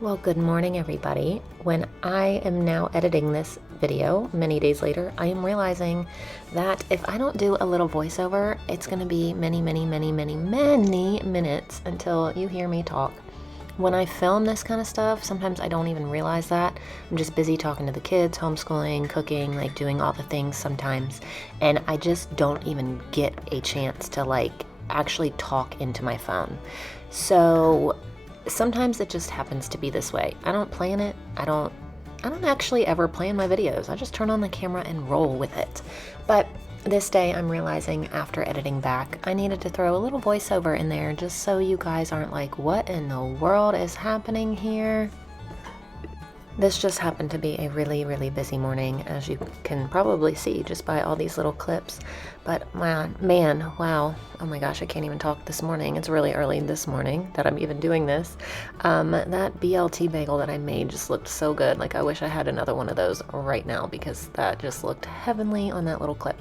Well, good morning, everybody. When I am now editing this video many days later, I am realizing that if I don't do a little voiceover, it's going to be many minutes until you hear me talk. When I film this kind of stuff, sometimes I don't even realize that. I'm just busy talking to the kids, homeschooling, cooking, like doing all the things sometimes. And I just don't even get a chance to actually talk into my phone. So sometimes it just happens to be this way. I don't plan it. I don't actually ever plan my videos. I just turn on the camera and roll with it. But this day I'm realizing after editing back, I needed to throw a little voiceover in there just so you guys aren't like, what in the world is happening here? This just happened to be a really busy morning, as you can probably see just by all these little clips. But man, wow. Oh my gosh, I can't even talk this morning. It's really early this morning that I'm even doing this. That BLT bagel that I made just looked so good. Like, I wish I had another one of those right now because that just looked heavenly on that little clip.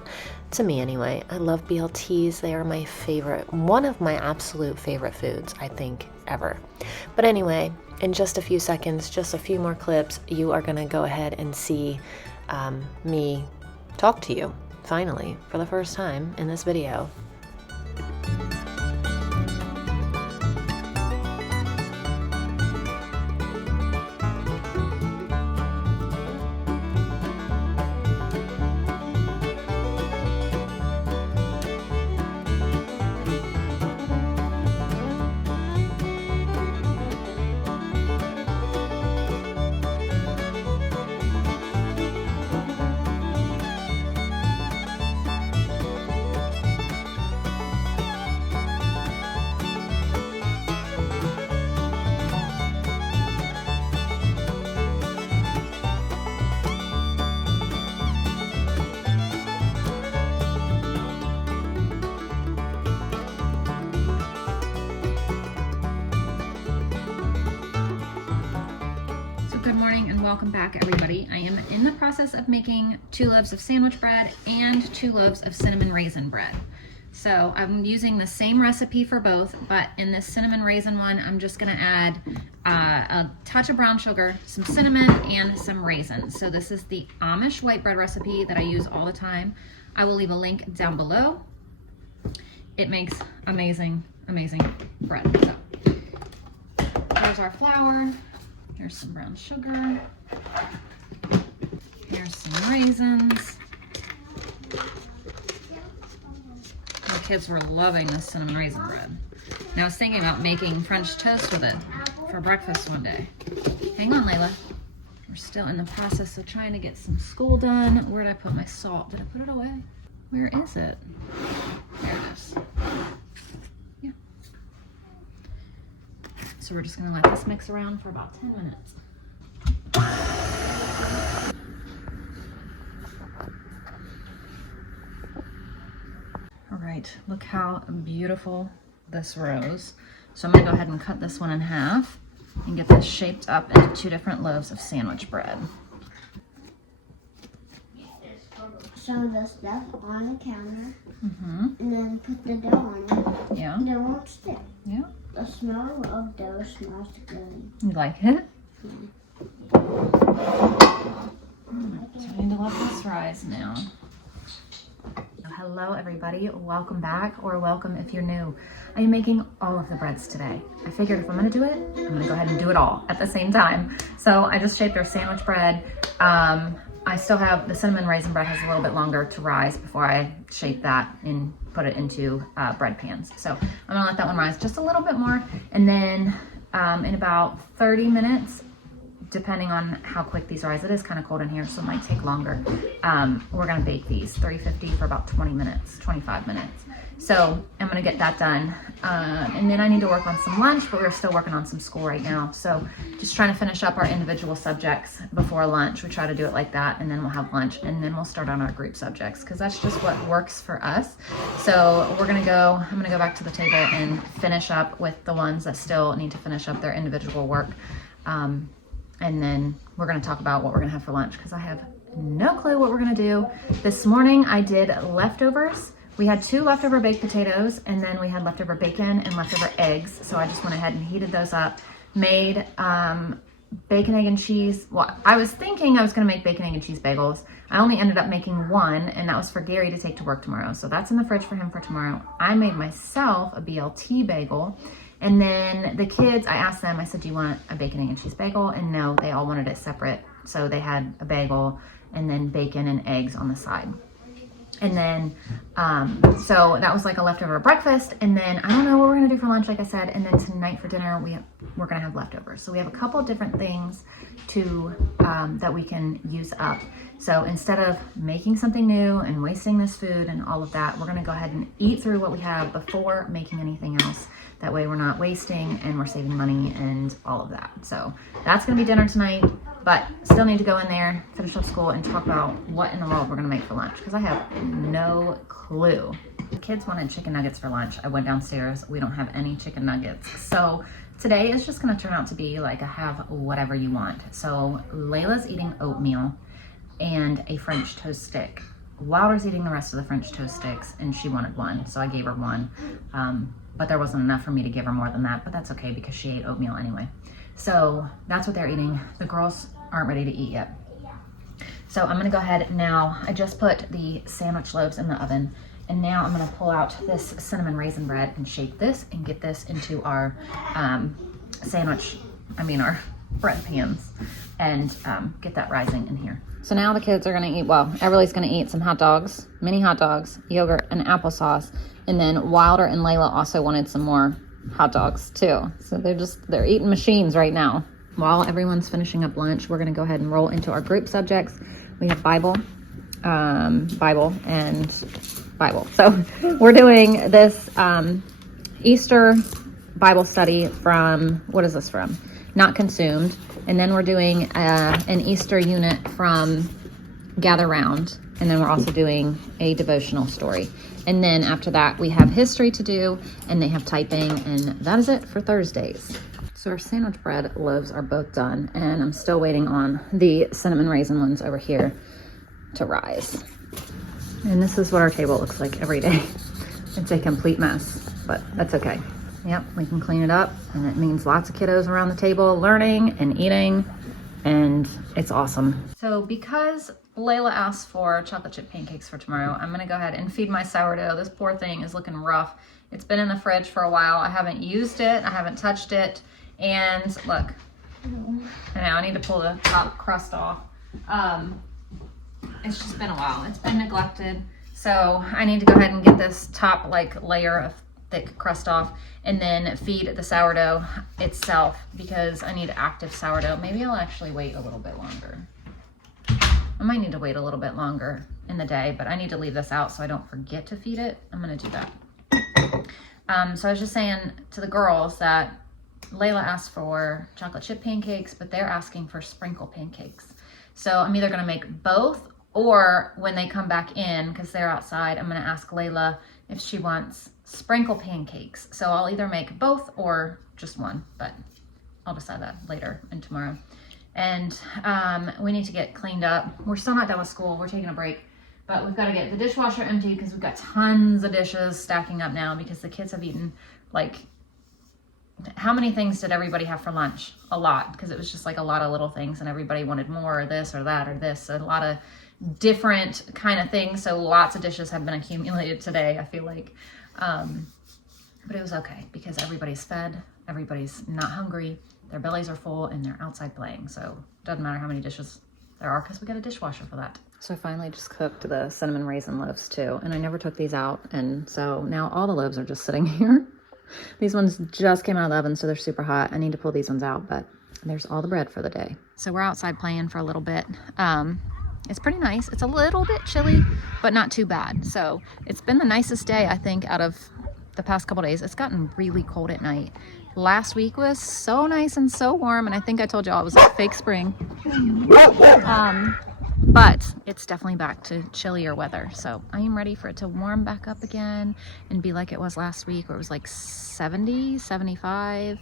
To me anyway. I love BLTs. They are my favorite, one of my absolute favorite foods, I think, ever. But anyway, in just a few seconds, just a few more clips, you are going to go ahead and see me talk to you, finally, for the first time in this video. Good morning and welcome back, everybody. I am in the process of making 2 loaves of sandwich bread and 2 loaves of cinnamon raisin bread. So I'm using the same recipe for both, but in this cinnamon raisin one, I'm just going to add a touch of brown sugar, some cinnamon, and some raisins. So this is the Amish white bread recipe that I use all the time. I will leave a link down below. It makes amazing bread. So here's our flour. Here's some brown sugar. Here's some raisins. The kids were loving this cinnamon raisin bread. And I was thinking about making French toast with it for breakfast one day. Hang on, Layla. We're still in the process of trying to get some school done. Where did I put my salt? Did I put it away? Where is it? There it is. Yeah. So we're just gonna let this mix around for about 10 minutes. All right, look how beautiful this rose. So I'm gonna go ahead and cut this one in half and get this shaped up into 2 different loaves of sandwich bread. Some of the stuff on the counter, and then put the dough on it. Yeah. And it won't stick. Yeah. The smell of dough smells good. You like it? Yeah. So I need to let this rise now. Hello everybody, welcome back, or welcome if you're new. I am making all of the breads today. I figured if I'm gonna do it, I'm gonna go ahead and do it all at the same time. So I just shaped our sandwich bread. I still have the cinnamon raisin bread has a little bit longer to rise before I shape that and put it into bread pans. So I'm gonna let that one rise just a little bit more, and then in about 30 minutes, depending on how quick these rise, it is kind of cold in here, so it might take longer. We're gonna bake these 350 for about 20 minutes, 25 minutes. So I'm gonna get that done. And then I need to work on some lunch, but we're still working on some school right now. So just trying to finish up our individual subjects before lunch. We try to do it like that, and then we'll have lunch, and then we'll start on our group subjects, because that's just what works for us. So I'm gonna go back to the table and finish up with the ones that still need to finish up their individual work. And then we're gonna talk about what we're gonna have for lunch, because I have no clue what we're gonna do. This morning I did leftovers. We had 2 leftover baked potatoes, and then we had leftover bacon and leftover eggs. So I just went ahead and heated those up, made bacon, egg, and cheese. Well, I was thinking I was gonna make bacon, egg, and cheese bagels. I only ended up making 1, and that was for Gary to take to work tomorrow. So that's in the fridge for him for tomorrow. I made myself a BLT bagel. And then the kids, I asked them, I said, do you want a bacon, egg, and cheese bagel? And no, they all wanted it separate. So they had a bagel and then bacon and eggs on the side. And then, so that was like a leftover breakfast. And then I don't know what we're gonna do for lunch, like I said. And then tonight for dinner, we're gonna have leftovers. So we have a couple different things to that we can use up. So instead of making something new and wasting this food and all of that, we're gonna go ahead and eat through what we have before making anything else. That way we're not wasting and we're saving money and all of that. So that's gonna be dinner tonight, but still need to go in there, finish up school, and talk about what in the world we're gonna make for lunch, because I have no clue. The kids wanted chicken nuggets for lunch. I went downstairs, we don't have any chicken nuggets. So today is just gonna turn out to be like a have whatever you want. So Layla's eating oatmeal and a French toast stick. Wilder's eating the rest of the French toast sticks, and she wanted 1, so I gave her 1. But there wasn't enough for me to give her more than that, but that's okay because she ate oatmeal anyway. So that's what they're eating. The girls aren't ready to eat yet. So I'm gonna go ahead now. I just put the sandwich loaves in the oven, and now I'm gonna pull out this cinnamon raisin bread and shake this and get this into our our bread pans, and get that rising in here. So now the kids are gonna eat, well, Everly's gonna eat some hot dogs, mini hot dogs, yogurt, and applesauce. And then Wilder and Layla also wanted some more hot dogs too. So they're eating machines right now. While everyone's finishing up lunch, we're gonna go ahead and roll into our group subjects. We have Bible, and Bible. So we're doing this Easter Bible study from, what is this from? Not Consumed. And then we're doing an Easter unit from Gather Round. And then we're also doing a devotional story. And then after that, we have history to do, and they have typing, and that is it for Thursdays. So our sandwich bread loaves are both done, and I'm still waiting on the cinnamon raisin ones over here to rise. And this is what our table looks like every day. It's a complete mess, but that's okay. Yep, we can clean it up, and it means lots of kiddos around the table learning and eating, and it's awesome. So because Layla asked for chocolate chip pancakes for tomorrow, I'm gonna go ahead and feed my sourdough. This poor thing is looking rough. It's been in the fridge for a while. I haven't used it, I haven't touched it, and look, I know I need to pull the top crust off. It's just been a while. It's been neglected. So I need to go ahead and get this top layer of thick crust off, and then feed the sourdough itself, because I need active sourdough. Maybe I'll actually wait a little bit longer. I might need to wait a little bit longer in the day, but I need to leave this out so I don't forget to feed it. I'm gonna do that. So I was just saying to the girls that Layla asked for chocolate chip pancakes, but they're asking for sprinkle pancakes. So I'm either gonna make both, or when they come back in, because they're outside, I'm gonna ask Layla if she wants sprinkle pancakes. So I'll either make both or just one, but I'll decide that later and tomorrow. And we need to get cleaned up. We're still not done with school. We're taking a break, but we've got to get the dishwasher emptied, because we've got tons of dishes stacking up now, because the kids have eaten how many things did everybody have for lunch? A lot, because it was just a lot of little things, and everybody wanted more, or this or that or this, a lot of different kind of things. So lots of dishes have been accumulated today, I feel like. But it was okay, because everybody's fed, everybody's not hungry, their bellies are full, and they're outside playing. So it doesn't matter how many dishes there are, because we got a dishwasher for that. So I finally just cooked the cinnamon raisin loaves too, and I never took these out, and so now all the loaves are just sitting here. These ones just came out of the oven, so they're super hot. I need to pull these ones out, but There's all the bread for the day. So we're outside playing for a little bit. It's pretty nice. It's a little bit chilly, but not too bad. So it's been the nicest day, I think, out of the past couple days. It's gotten really cold at night. Last week was so nice and so warm, and I think I told y'all it was like fake spring. But it's definitely back to chillier weather. So I am ready for it to warm back up again and be like it was last week, where it was like 70, 75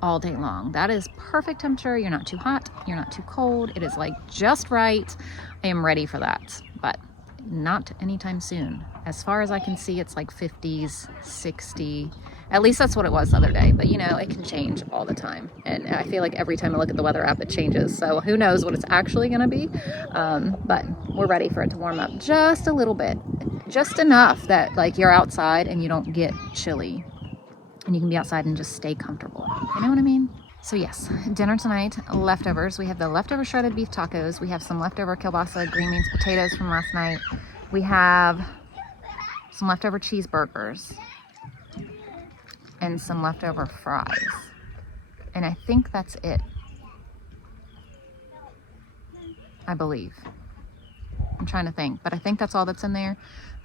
all day long. That is perfect temperature. You're not too hot, you're not too cold. It is like just right. I am ready for that, but not anytime soon. As far as I can see, it's like 50s, 60. At least that's what it was the other day, but you know, it can change all the time. And I feel like every time I look at the weather app, it changes. So who knows what it's actually gonna be. But we're ready for it to warm up just a little bit, just enough that like you're outside and you don't get chilly and you can be outside and just stay comfortable. You know what I mean? So yes, dinner tonight, leftovers. We have the leftover shredded beef tacos. We have some leftover kielbasa, green beans, potatoes from last night. We have some leftover cheeseburgers and some leftover fries. And I think that's it. I believe. I'm trying to think, but I think that's all that's in there.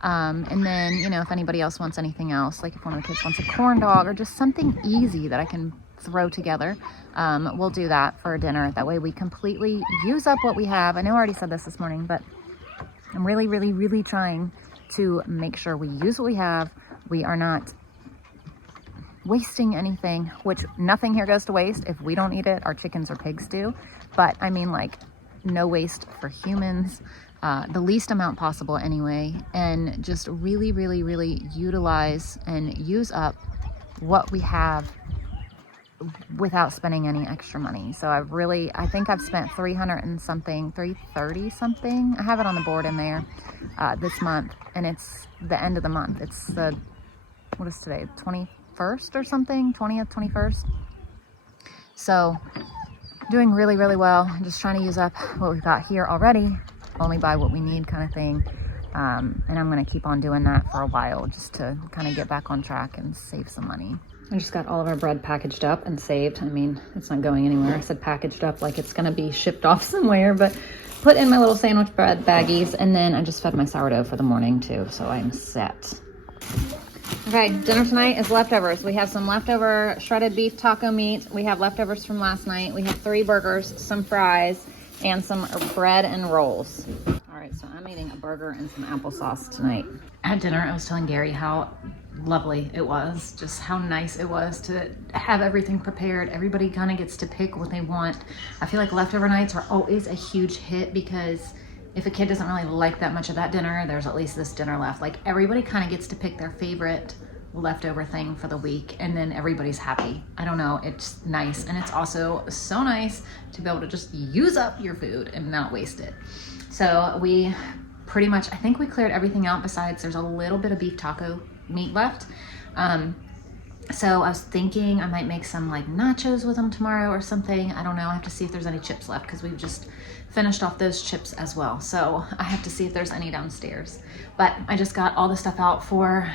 And then, you know, if anybody else wants anything else, like if one of the kids wants a corn dog or just something easy that I can throw together, we'll do that for dinner. That way we completely use up what we have. I know I already said this morning, but I'm really, really, really trying to make sure we use what we have. We are not wasting anything, which nothing here goes to waste. If we don't eat it, our chickens or pigs do. But I mean, like, no waste for humans. The least amount possible anyway, and just really, really, really utilize and use up what we have without spending any extra money. So I think I've spent 300 and something, 330 something. I have it on the board in there this month, and it's the end of the month. It's what is today? 21st or something? 20th, 21st. So doing really, really well. Just trying to use up what we've got here already. Only buy what we need kind of thing. And I'm going to keep on doing that for a while just to kind of get back on track and save some money. I just got all of our bread packaged up and saved. I mean, it's not going anywhere. I said packaged up like it's going to be shipped off somewhere, but put in my little sandwich bread baggies. And then I just fed my sourdough for the morning too. So I'm set. Okay, dinner tonight is leftovers. We have some leftover shredded beef taco meat. We have leftovers from last night. We have 3 burgers, some fries, and some bread and rolls. All right, so I'm eating a burger and some applesauce tonight. At dinner, I was telling Gary how lovely it was, just how nice it was to have everything prepared. Everybody kind of gets to pick what they want. I feel like leftover nights are always a huge hit because if a kid doesn't really like that much of that dinner, there's at least this dinner left. Like everybody kind of gets to pick their favorite leftover thing for the week, and then everybody's happy. I don't know, it's nice. And it's also so nice to be able to just use up your food and not waste it. So we pretty much, I think we cleared everything out besides there's a little bit of beef taco meat left. So I was thinking I might make some like nachos with them tomorrow or something. I don't know, I have to see if there's any chips left because we've just finished off those chips as well. So I have to see if there's any downstairs. But I just got all the stuff out for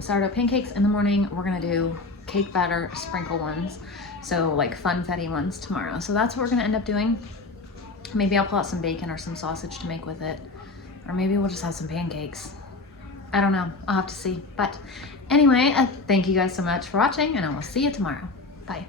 sourdough pancakes in the morning. We're gonna do cake batter sprinkle ones. So like funfetti ones tomorrow. So that's what we're gonna end up doing. Maybe I'll pull out some bacon or some sausage to make with it. Or maybe we'll just have some pancakes. I don't know, I'll have to see. But anyway, thank you guys so much for watching, and I will see you tomorrow. Bye.